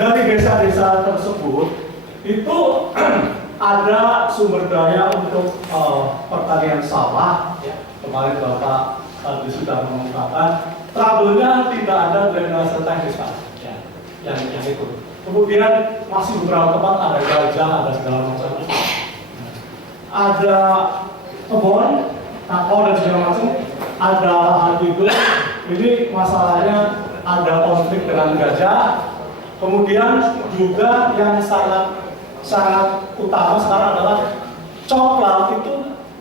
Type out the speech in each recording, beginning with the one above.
dari desa-desa tersebut itu ada sumber daya untuk pertanian sawah. Ya. Kemarin Bapak sudah mengungkapkan, trouble-nya tidak ada drainase teknis Pak. Ya. Yang itu. Kemudian masih beberapa tempat ada gajah, ada segala macam. Ada kebun, kakao dan segala macam. Ada lahan itu. Ini masalahnya ada konflik dengan gajah. Kemudian juga yang sangat utama sekarang adalah coklat itu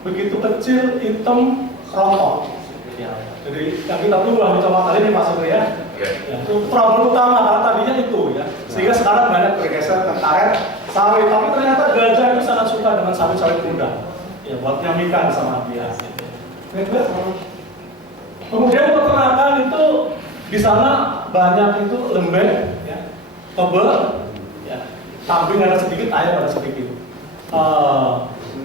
begitu kecil, hitam, rontok. Ya. Jadi yang kita tunggu di coklat tadi ini Pak Sugri ya. Ya, itu problem utama karena tadinya itu ya. Sehingga sekarang banyak bergeser ke karet sawit. Tapi ternyata gajah itu sangat suka dengan sawit-sawit muda. Ya, buat nyamikan sama dia. Kemudian peternakan itu di sana banyak itu lembek, ya, kebel, ya, kambing ada sedikit, ayam ada sedikit.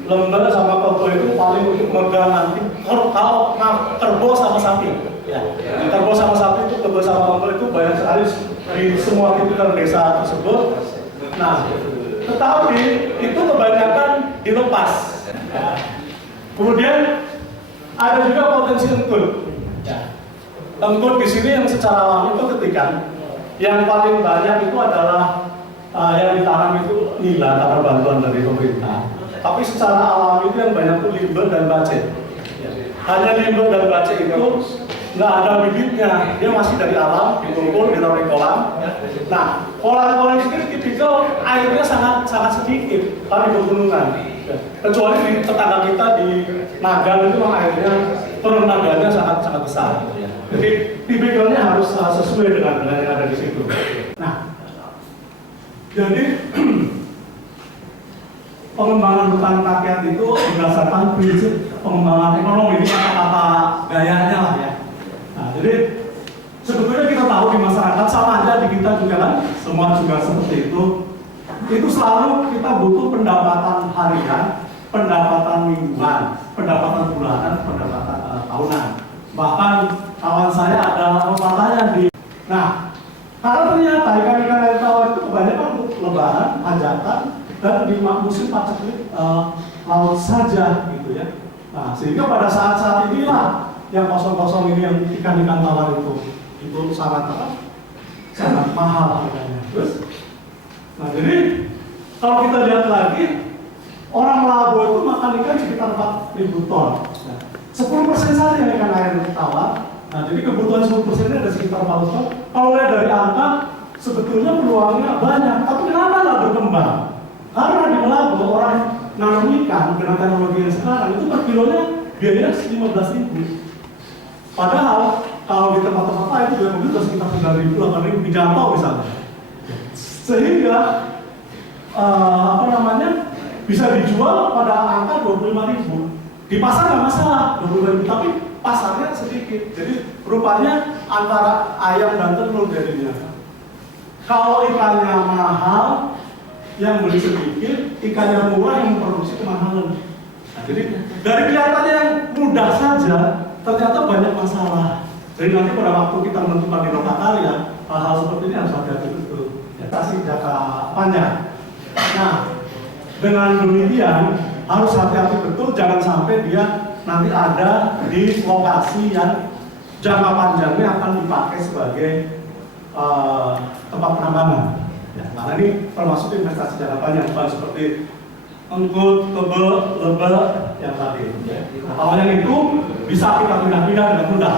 Lembek sama kebel itu paling untuk megang nanti kalau kerbau sama sapi. Ya, kerbau sama sapi itu, kebel sama kebel itu banyak sekali di semua titik desa tersebut. Nah, tetapi itu kebanyakan dilepas. Ya. Kemudian ada juga potensi engkut. Ya. Engkut di sini yang secara alami itu ketikan. Yang paling banyak itu adalah yang ditanam itu nila karena bantuan dari pemerintah. Tapi secara alami itu yang banyak itu limber dan bacet. Ya. Hanya limber dan bacet itu nggak ada bibitnya, dia masih dari alam, dikumpul, ditaruh di kolam. Nah, kolam-kolam ini tipikal airnya sangat sedikit karena di pegunungan. Kecuali di tetangga kita di Nagan itu airnya perendahannya sangat besar. Jadi tipikalnya harus sesuai dengan yang ada di situ. Nah, jadi pengembangan hutan rakyat itu berdasarkan prinsip pengembangan ekonomi, ini kata-kata gayanya lah ya. Nah, jadi sebetulnya kita tahu di masyarakat sama aja di kita juga kan, semua juga seperti itu. Itu selalu kita butuh pendapatan harian, pendapatan mingguan, pendapatan bulanan, pendapatan tahunan. Bahkan kawan saya ada pepatahnya di. Nah, karena ternyata ikan-ikan air tawar itu kebanyakan untuk lebaran, hajatan, dan di musim paceklik laut saja gitu ya. Nah, sehingga pada saat-saat inilah yang kosong-kosong ini yang ikan-ikan tawar itu sangat mahal harganya. Terus, nah jadi kalau kita lihat lagi orang Labuan itu makan ikan sekitar 4.000 ton. Nah, 10% saja yang ikan air tawar. Nah, jadi kebutuhan 10% ada sekitar 400 ton. Kalau lihat dari angka, sebetulnya peluangnya banyak. Tapi kenapa nggak berkembang? Karena di Melabu orang nanam ikan dengan teknologi yang sekarang itu per kilonya biayanya 15.000. Padahal kalau di tempat-tempat lain itu juga sudah sekitar 9.000, 8.000 dijangkau misalnya. Sehingga bisa dijual pada angka 25.000. Di pasar nggak masalah 25.000, tapi pasarnya sedikit. Jadi rupanya antara ayam dan telur jadinya. Kalau ikannya mahal, yang beli sedikit, ikannya murah yang memproduksi kemahalan. Nah, jadi dari kelihatannya yang mudah saja, ternyata banyak masalah. Jadi nanti pada waktu kita menentukan di lokakarya, hal-hal seperti ini harus hati-hati betul. Ya, kasih jangka panjang. Nah, dengan demikian harus hati-hati betul, jangan sampai dia nanti ada di lokasi yang jangka panjangnya akan dipakai sebagai tempat penambangan. Ya, karena ini termasuk investasi jangka panjang, bukan seperti engkut, kebel, lebel yang tadi. Ya. Kalau yang itu bisa kita pindah-pindah dengan mudah.